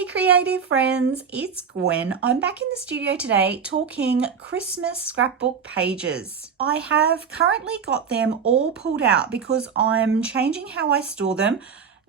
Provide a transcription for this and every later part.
Hey creative friends, it's Gwen. I'm back in the studio today talking Christmas scrapbook pages. I have currently got them all pulled out because I'm changing how I store them.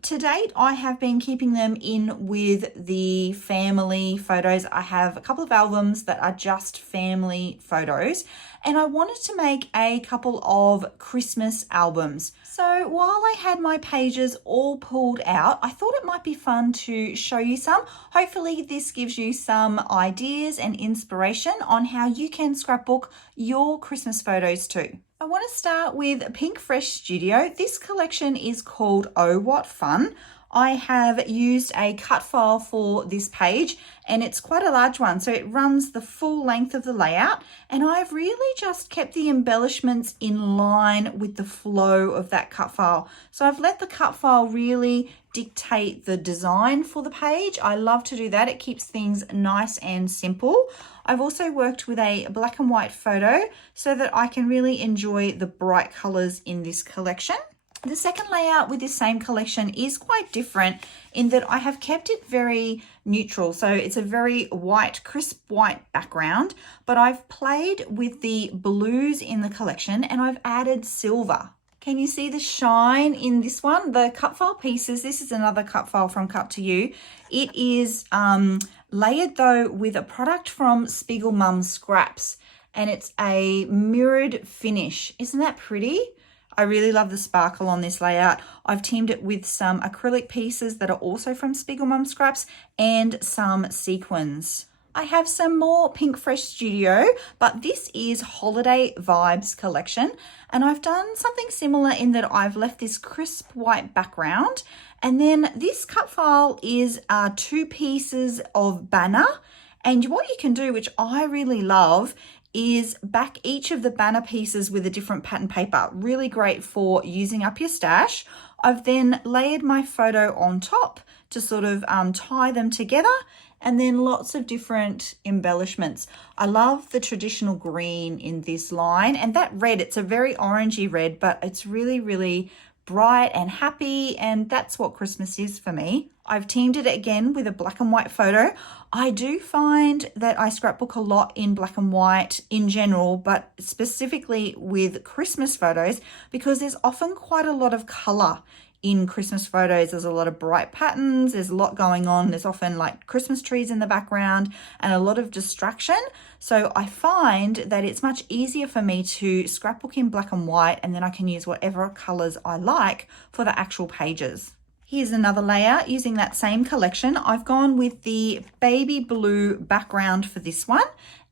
To date, I have been keeping them in with the family photos. I have a couple of albums that are just family photos, and I wanted to make a couple of Christmas albums. So while I had my pages all pulled out, I thought it might be fun to show you some. Hopefully this gives you some ideas and inspiration on how you can scrapbook your Christmas photos too. I want to start with Pink Fresh Studio. This collection is called Oh What Fun. I have used a cut file for this page and it's quite a large one, so it runs the full length of the layout, and I've really just kept the embellishments in line with the flow of that cut file. So I've let the cut file really dictate the design for the page. I love to do that. It keeps things nice and simple. I've also worked with a black and white photo so that I can really enjoy the bright colors in this collection. The second layout with this same collection is quite different in that I have kept it very neutral. So it's a very white, crisp white background, but I've played with the blues in the collection and I've added silver. Can you see the shine in this one? The cut file pieces, this is another cut file from Cut to You. It is layered though with a product from Spiegel Mum Scraps, and it's a mirrored finish. Isn't that pretty? I really love the sparkle on this layout. I've teamed it with some acrylic pieces that are also from Spiegel Mum Scraps and some sequins. I have some more Pink Fresh Studio, but this is Holiday Vibes collection, and I've done something similar in that I've left this crisp white background, and then this cut file is 2 pieces of banner, and what you can do, which I really love, is back each of the banner pieces with a different pattern paper. Really great for using up your stash. I've then layered my photo on top to sort of tie them together, and then lots of different embellishments. I love the traditional green in this line, and that red, it's a very orangey red, but it's really, really bright and happy, and that's what Christmas is for me. I've teamed it again with a black and white photo. I do find that I scrapbook a lot in black and white in general, but specifically with Christmas photos because there's often quite a lot of color in Christmas photos. There's a lot of bright patterns, there's a lot going on. There's often like Christmas trees in the background and a lot of distraction. So I find that it's much easier for me to scrapbook in black and white, and then I can use whatever colors I like for the actual pages. Here's another layout using that same collection. I've gone with the baby blue background for this one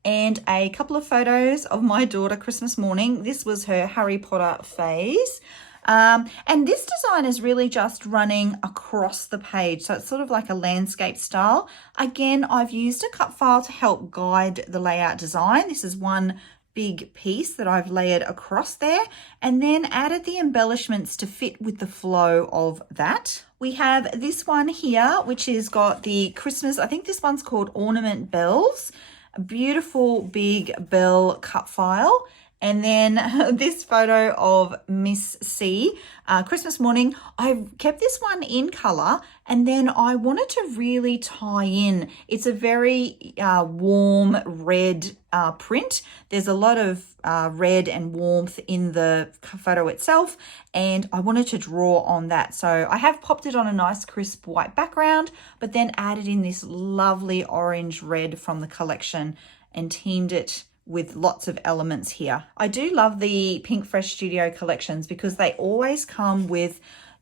and a couple of photos of my daughter Christmas morning. This was her Harry Potter phase. And this design is really just running across the page. So it's sort of like a landscape style. Again, I've used a cut file to help guide the layout design. This is one big piece that I've layered across there and then added the embellishments to fit with the flow of that. We have this one here, which has got the Christmas, I think this one's called Ornament Bells, a beautiful big bell cut file. And then this photo of Miss C, Christmas morning. I've kept this one in color, and then I wanted to really tie in. It's a very warm red print. There's a lot of red and warmth in the photo itself, and I wanted to draw on that. So I have popped it on a nice crisp white background, but then added in this lovely orange red from the collection and teamed it with lots of elements here. I do love the Pink Fresh Studio collections because they always come with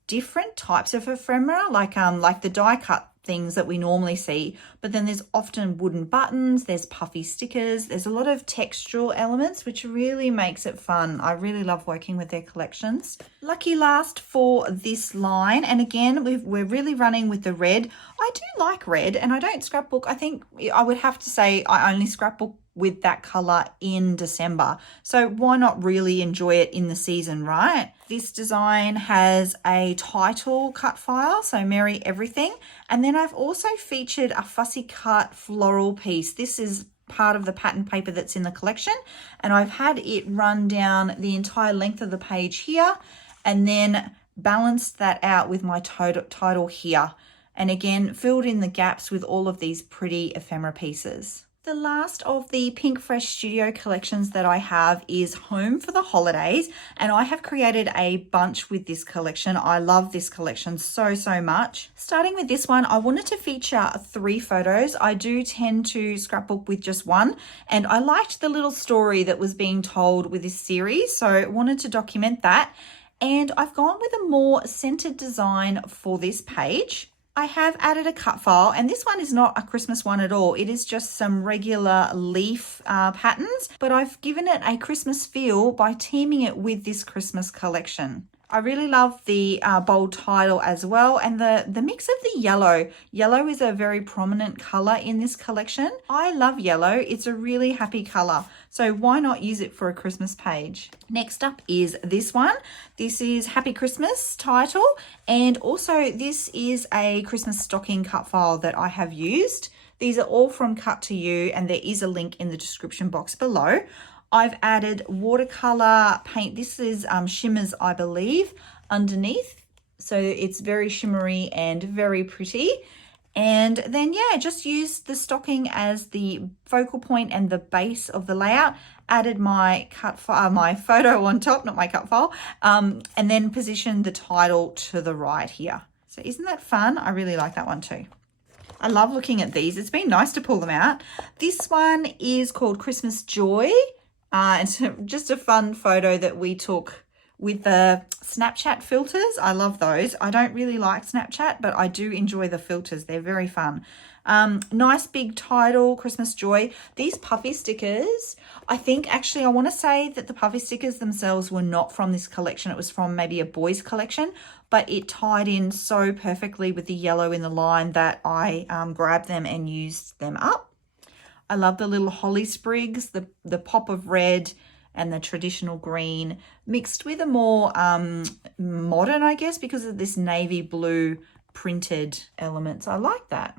different types of ephemera, like the die cut things that we normally see, but then there's often wooden buttons, there's puffy stickers, there's a lot of textural elements, which really makes it fun. I really love working with their collections. Lucky last for this line, and again, we're really running with the red. I do like red, and I don't scrapbook. I think I would have to say I only scrapbook with that color in December. So why not really enjoy it in the season, right? This design has a title cut file, so Merry Everything. And then I've also featured a fussy cut floral piece. This is part of the pattern paper that's in the collection, and I've had it run down the entire length of the page here and then balanced that out with my title here. And again, filled in the gaps with all of these pretty ephemera pieces. The last of the Pink Fresh Studio collections that I have is Home for the Holidays, and I have created a bunch with this collection. I love this collection so much. Starting with this one, I wanted to feature 3 photos. I do tend to scrapbook with just one, and I liked the little story that was being told with this series, so I wanted to document that. And I've gone with a more centered design for this page. I have added a cut file, and this one is not a Christmas one at all. It is just some regular leaf patterns, but I've given it a Christmas feel by teaming it with this Christmas collection. I really love the bold title as well, and the mix of the yellow. Yellow is a very prominent color in this collection. I love yellow. It's a really happy color, so why not use it for a Christmas page? Next up is this one. This is Happy Christmas title, and also this is a Christmas stocking cut file that I have used. These are all from Cut to You, and there is a link in the description box below. I've added watercolor paint. This is shimmers, I believe, underneath. So it's very shimmery and very pretty. And then, yeah, just used the stocking as the focal point and the base of the layout. Added my my photo on top, not my cut file, and then positioned the title to the right here. So isn't that fun? I really like that one too. I love looking at these. It's been nice to pull them out. This one is called Christmas Joy. It's just a fun photo that we took with the Snapchat filters. I love those. I don't really like Snapchat, but I do enjoy the filters. They're very fun. Nice big title, Christmas Joy. These puffy stickers, I think actually I want to say that the puffy stickers themselves were not from this collection. It was from maybe a boys collection, but it tied in so perfectly with the yellow in the line that I grabbed them and used them up. I love the little holly sprigs, the pop of red and the traditional green mixed with a more modern, I guess, because of this navy blue printed elements. I like that.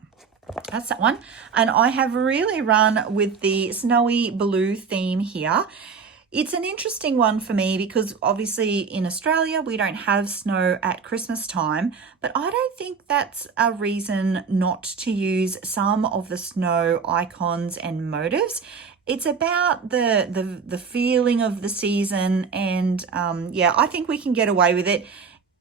That's that one. And I have really run with the snowy blue theme here. It's an interesting one for me because obviously in Australia, we don't have snow at Christmas time, but I don't think that's a reason not to use some of the snow icons and motifs. It's about the feeling of the season, and yeah, I think we can get away with it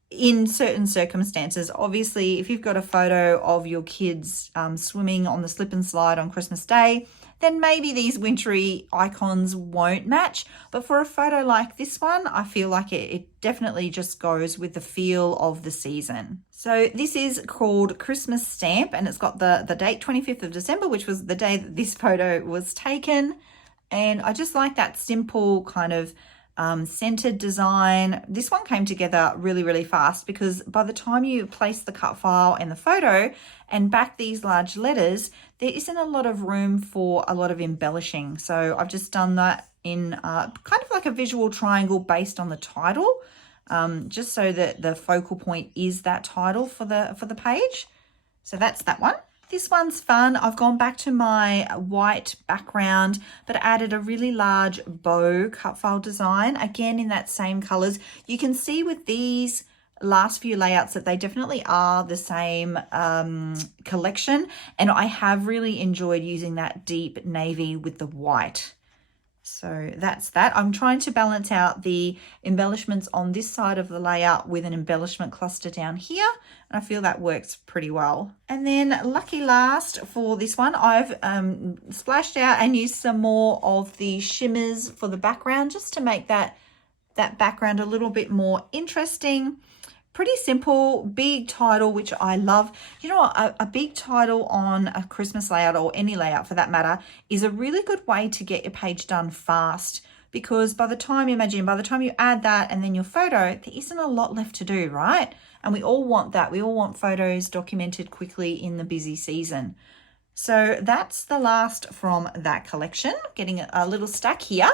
in certain circumstances. Obviously, if you've got a photo of your kids swimming on the slip and slide on Christmas Day, then maybe these wintry icons won't match. But for a photo like this one, I feel like it definitely just goes with the feel of the season. So this is called Christmas Stamp, and it's got the date 25th of December, which was the day that this photo was taken. And I just like that simple kind of centered design. This one came together really fast because by the time you place the cut file and the photo and back these large letters, there isn't a lot of room for a lot of embellishing. So I've just done that in kind of like a visual triangle based on the title, just so that the focal point is that title for the page. So that's that one. This one's fun. I've gone back to my white background, but added a really large bow cut file design, again in that same colors. You can see with these last few layouts that they definitely are the same collection, and I have really enjoyed using that deep navy with the white. So that's that. I'm trying to balance out the embellishments on this side of the layout with an embellishment cluster down here. And I feel that works pretty well. And then lucky last for this one, I've splashed out and used some more of the shimmers for the background just to make that background a little bit more interesting. Pretty simple, big title, which I love. You know, a big title on a Christmas layout, or any layout for that matter, is a really good way to get your page done fast, because by the time you add that and then your photo, there isn't a lot left to do, right? And we all want that. We all want photos documented quickly in the busy season. So that's the last from that collection. Getting a little stack here.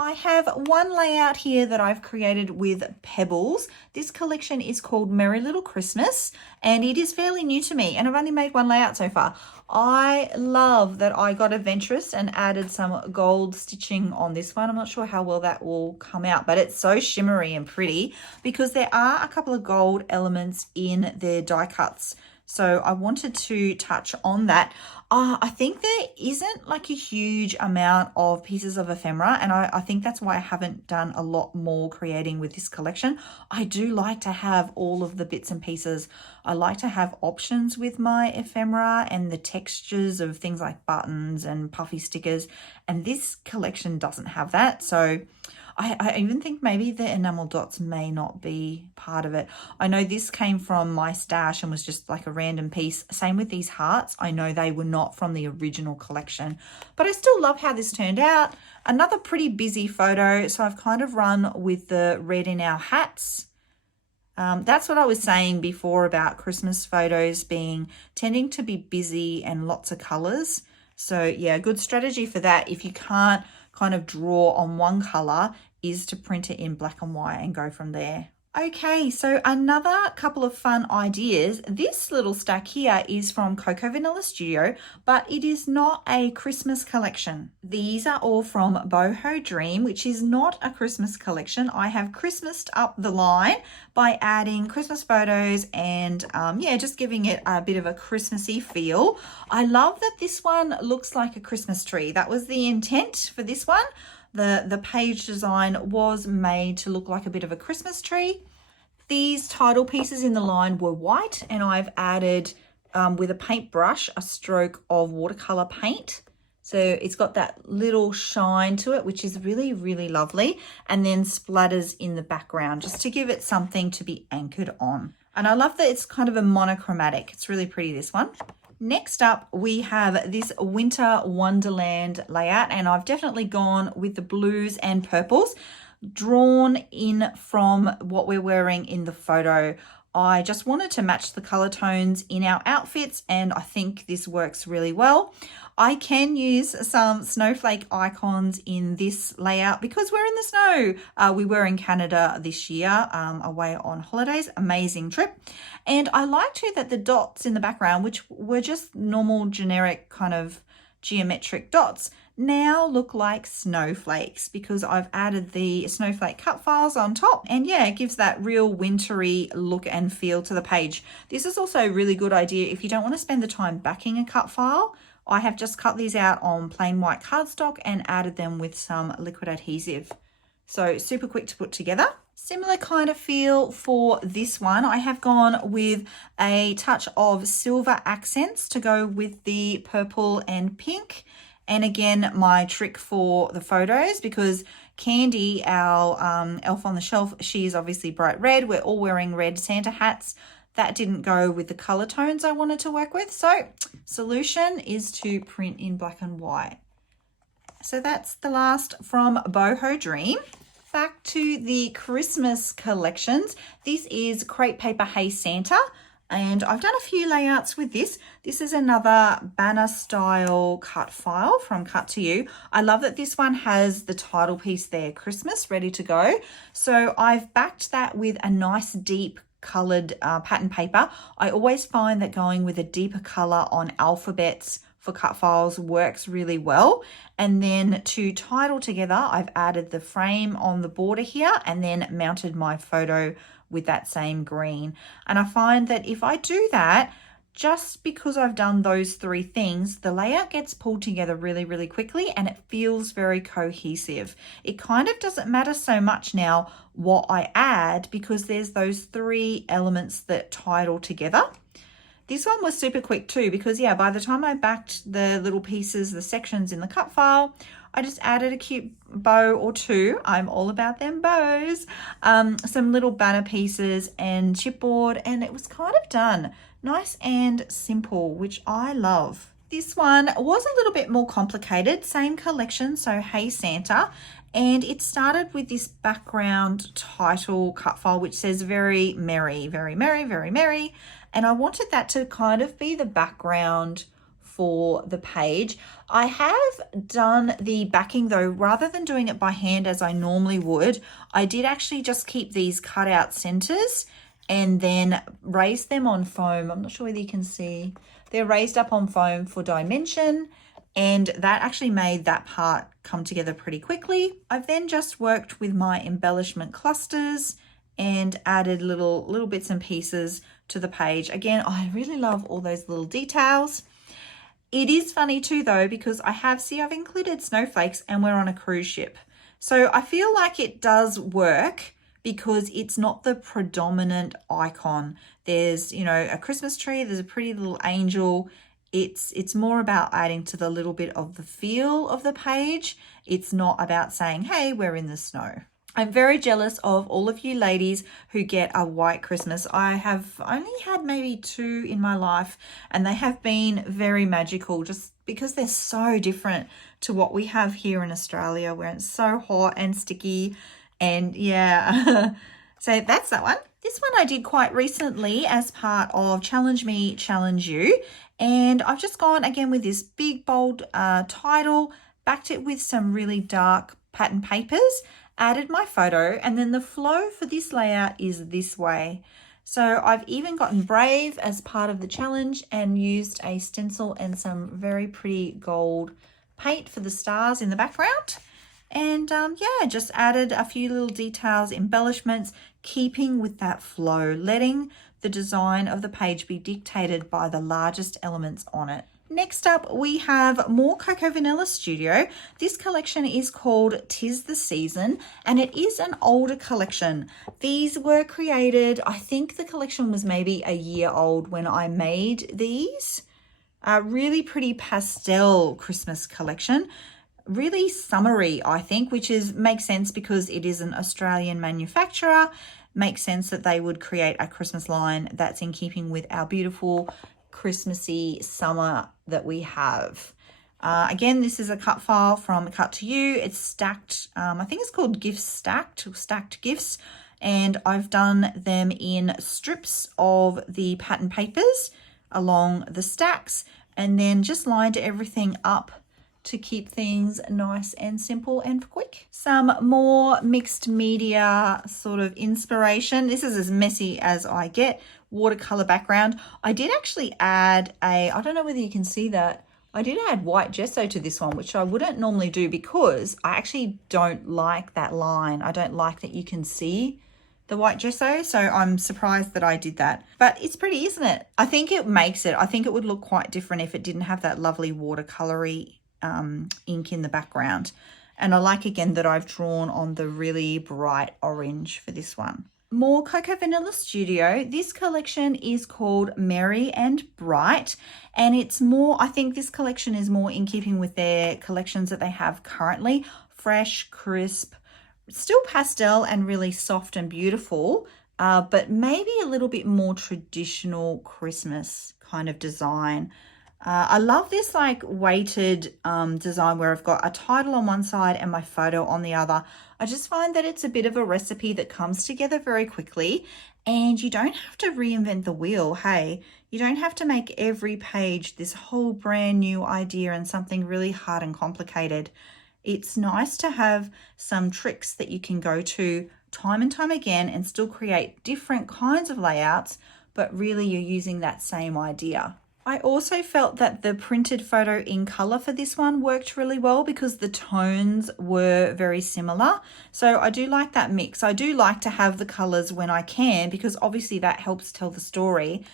I have one layout here that I've created with pebbles. This collection is called Merry Little Christmas, and it is fairly new to me, and I've only made one layout so far. I love that I got adventurous and added some gold stitching on this one. I'm not sure how well that will come out, but it's so shimmery and pretty because there are a couple of gold elements in their die cuts. So I wanted to touch on that. I think there isn't like a huge amount of pieces of ephemera, and I think that's why I haven't done a lot more creating with this collection. I do like to have all of the bits and pieces. I like to have options with my ephemera and the textures of things like buttons and puffy stickers, and this collection doesn't have that. So I even think maybe the enamel dots may not be part of it. I know this came from my stash and was just like a random piece. Same with these hearts. I know they were not from the original collection, but I still love how this turned out. Another pretty busy photo. So I've kind of run with the red in our hats. That's what I was saying before about Christmas photos tending to be busy and lots of colors. So yeah, good strategy for that. If you can't kind of draw on one color, is to print it in black and white and go from there. Okay, so another couple of fun ideas. This little stack here is from Cocoa Vanilla Studio, but it is not a Christmas collection. These are all from Boho Dream, which is not a Christmas collection. I have Christmased up the line by adding Christmas photos and yeah, just giving it a bit of a Christmassy feel. I love that this one looks like a Christmas tree. That was the intent for this one. The page design was made to look like a bit of a Christmas tree. These title pieces in the line were white, and I've added with a paintbrush a stroke of watercolor paint. So it's got that little shine to it, which is really, really lovely, and then splatters in the background just to give it something to be anchored on. And I love that it's kind of a monochromatic. It's really pretty, this one. Next up, we have this Winter Wonderland layout, and I've definitely gone with the blues and purples drawn in from what we're wearing in the photo. I just wanted to match the color tones in our outfits, and I think this works really well. I can use some snowflake icons in this layout because we're in the snow. We were in Canada this year, away on holidays. Amazing trip. And I like too that the dots in the background, which were just normal generic kind of geometric dots, now look like snowflakes because I've added the snowflake cut files on top, and yeah, it gives that real wintry look and feel to the page. This is also a really good idea if you don't want to spend the time backing a cut file. I have just cut these out on plain white cardstock and added them with some liquid adhesive. So super quick to put together. Similar kind of feel for this one. I have gone with a touch of silver accents to go with the purple and pink. And again, my trick for the photos, because Candy, our elf on the shelf, she is obviously bright red. We're all wearing red Santa hats. That didn't go with the color tones I wanted to work with. So solution is to print in black and white. So that's the last from Boho Dream. Back to the Christmas collections. This is Crepe Paper Hey Santa, and I've done a few layouts with this. This is another banner style cut file from Cut to You. I love that this one has the title piece there, Christmas, ready to go. So I've backed that with a nice deep colored pattern paper. I always find that going with a deeper color on alphabets for cut files works really well. And then to title together, I've added the frame on the border here and then mounted my photo with that same green. And I find that if I do that, just because I've done those three things, the layout gets pulled together really, really quickly and it feels very cohesive. It kind of doesn't matter so much now what I add because there's those three elements that title together. This one was super quick too because yeah, by the time I backed the little pieces, the sections in the cut file, I just added a cute bow or two. I'm all about them bows. Some little banner pieces and chipboard, and it was kind of done. Nice and simple, which I love. This one was a little bit more complicated, same collection, so Hey Santa, and it started with this background title cut file which says very merry, very merry, very merry, and I wanted that to kind of be the background for the page. I have done the backing though, rather than doing it by hand as I normally would, I did actually just keep these cut out centers and then raise them on foam. I'm not sure whether you can see. They're raised up on foam for dimension, and that actually made that part come together pretty quickly. I've then just worked with my embellishment clusters and added little bits and pieces to the page. Again, I really love all those little details. It is funny too though, because I've included snowflakes and we're on a cruise ship. So I feel like it does work because it's not the predominant icon. There's, you know, a Christmas tree, there's a pretty little angel. It's more about adding to the little bit of the feel of the page. It's not about saying, hey, we're in the snow. I'm very jealous of all of you ladies who get a white Christmas. I have only had maybe 2 in my life, and they have been very magical just because they're so different to what we have here in Australia, where it's so hot and sticky. And yeah, so that's that one. This one I did quite recently as part of Challenge Me, Challenge You. And I've just gone again with this big bold title, backed it with some really dark pattern papers, added my photo, and then the flow for this layout is this way. So I've even gotten brave as part of the challenge and used a stencil and some very pretty gold paint for the stars in the background. And yeah, just added a few little details, embellishments, keeping with that flow, letting the design of the page be dictated by the largest elements on it. Next up, we have more Cocoa Vanilla Studio. This collection is called 'Tis the Season, and it is an older collection. These were created, I think the collection was maybe a year old when I made these. Really pretty pastel Christmas collection. Really summery, I think, which makes sense because it is an Australian manufacturer. Makes sense that they would create a Christmas line that's in keeping with our beautiful Christmassy summer that we have. Again, this is a cut file from Cut to You. It's stacked, I think it's called Gifts Stacked, or Stacked Gifts, and I've done them in strips of the pattern papers along the stacks, and then just lined everything up to keep things nice and simple and quick. Some more mixed media sort of inspiration. This is as messy as I get. Watercolor background. I did actually add I don't know whether you can see that, I did add white gesso to this one, which I wouldn't normally do because I actually don't like that line. I don't like that you can see the white gesso, so I'm surprised that I did that. But it's pretty, isn't it? I think it makes it. I think it would look quite different if it didn't have that lovely watercolory ink in the background. And I like again that I've drawn on the really bright orange for this one. More Cocoa Vanilla Studio. This collection is called Merry and Bright, and it's more, I think this collection is more in keeping with their collections that they have currently. Fresh, crisp, still pastel and really soft and beautiful, but maybe a little bit more traditional Christmas kind of design. I love this like weighted design where I've got a title on one side and my photo on the other. I just find that it's a bit of a recipe that comes together very quickly, and you don't have to reinvent the wheel. Hey, you don't have to make every page this whole brand new idea and something really hard and complicated. It's nice to have some tricks that you can go to time and time again and still create different kinds of layouts, but really you're using that same idea. I also felt that the printed photo in color for this one worked really well because the tones were very similar. So I do like that mix. I do like to have the colors when I can because obviously that helps tell the story.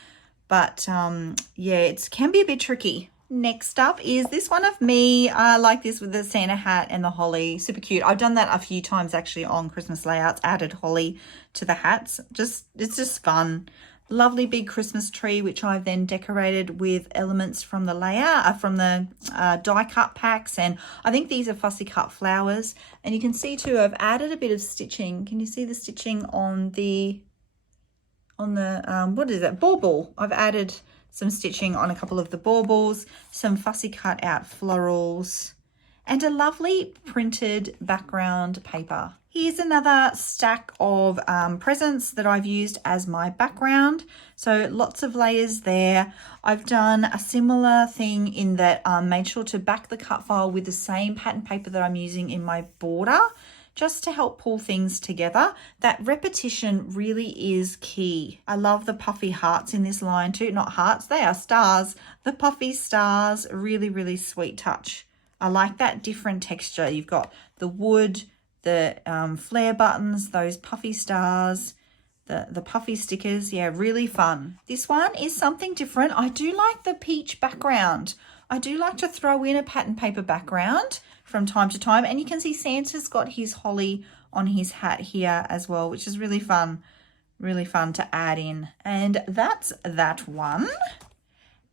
But yeah, it can be a bit tricky. Next up is this one of me. I like this with the Santa hat and the holly. Super cute. I've done that a few times actually on Christmas layouts, added holly to the hats. It's just fun. Lovely big Christmas tree, which I've then decorated with elements from the layout, from the die cut packs. And I think these are fussy cut flowers. And you can see too, I've added a bit of stitching. Can you see the stitching on the what is that, bauble? I've added some stitching on a couple of the baubles, some fussy cut out florals, and a lovely printed background paper. Here's another stack of presents that I've used as my background. So lots of layers there. I've done a similar thing in that I made sure to back the cut file with the same pattern paper that I'm using in my border, just to help pull things together. That repetition really is key. I love the puffy hearts in this line too. Not hearts, they are stars. The puffy stars, really, really sweet touch. I like that different texture. You've got the wood, the flare buttons, those puffy stars. the puffy stickers. Yeah, really fun. This one is something different. I do like the peach background. I do like to throw in a pattern paper background from time to time. And you can see Santa's got his holly on his hat here as well, which is really fun to add in. And that's that one.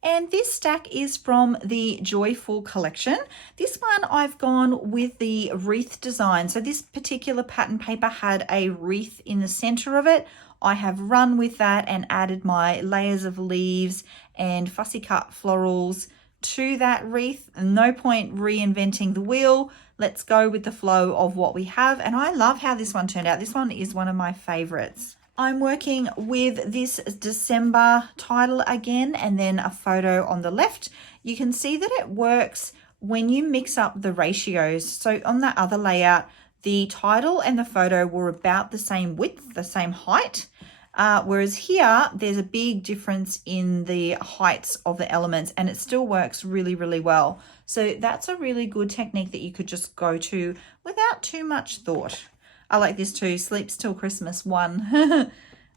And this stack is from the Joyful collection. This one I've gone with the wreath design. So this particular pattern paper had a wreath in the center of it. I have run with that and added my layers of leaves and fussy cut florals to that wreath. No point reinventing the wheel. Let's go with the flow of what we have. And I love how this one turned out. This one is one of my favorites. I'm working with this December title again, and then a photo on the left. You can see that it works when you mix up the ratios. So on that other layout, the title and the photo were about the same width, the same height. Whereas here, there's a big difference in the heights of the elements, and it still works really, really well. So that's a really good technique that you could just go to without too much thought. I like this too, Sleeps Till Christmas 1.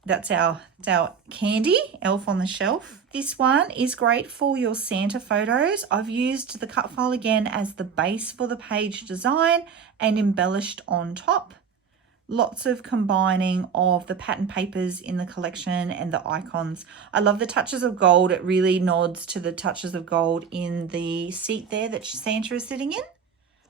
That's our candy, elf on the shelf. This one is great for your Santa photos. I've used the cut file again as the base for the page design and embellished on top. Lots of combining of the pattern papers in the collection and the icons. I love the touches of gold. It really nods to the touches of gold in the seat there that Santa is sitting in.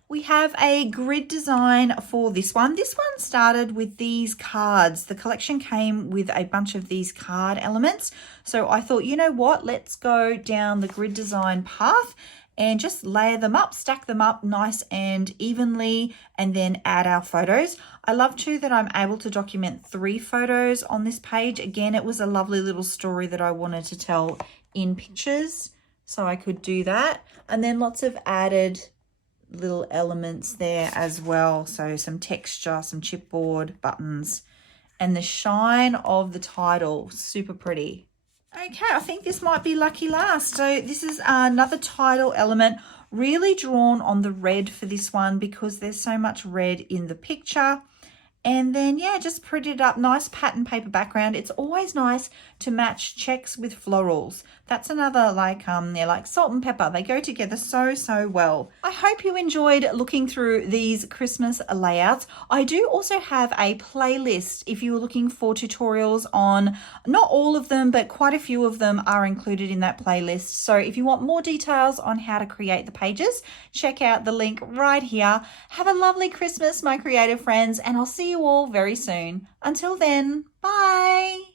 We have a grid design for this one. This one started with these cards. The collection came with a bunch of these card elements. So I thought, you know what, let's go down the grid design path and just layer them up, stack them up nice and evenly, and then add our photos. I love too that I'm able to document 3 photos on this page. Again, it was a lovely little story that I wanted to tell in pictures, so I could do that. And then lots of added little elements there as well. So some texture, some chipboard, buttons, and the shine of the title, super pretty. Okay, I think this might be lucky last. So this is another title element, really drawn on the red for this one because there's so much red in the picture. And then, yeah, just printed up, nice pattern paper background. It's always nice to match checks with florals. That's another they're like salt and pepper. They go together so well. I hope you enjoyed looking through these Christmas layouts. I do also have a playlist if you were looking for tutorials on, not all of them, but quite a few of them are included in that playlist. So if you want more details on how to create the pages, check out the link right here. Have a lovely Christmas, my creative friends, and I'll see you all very soon. Until then, bye.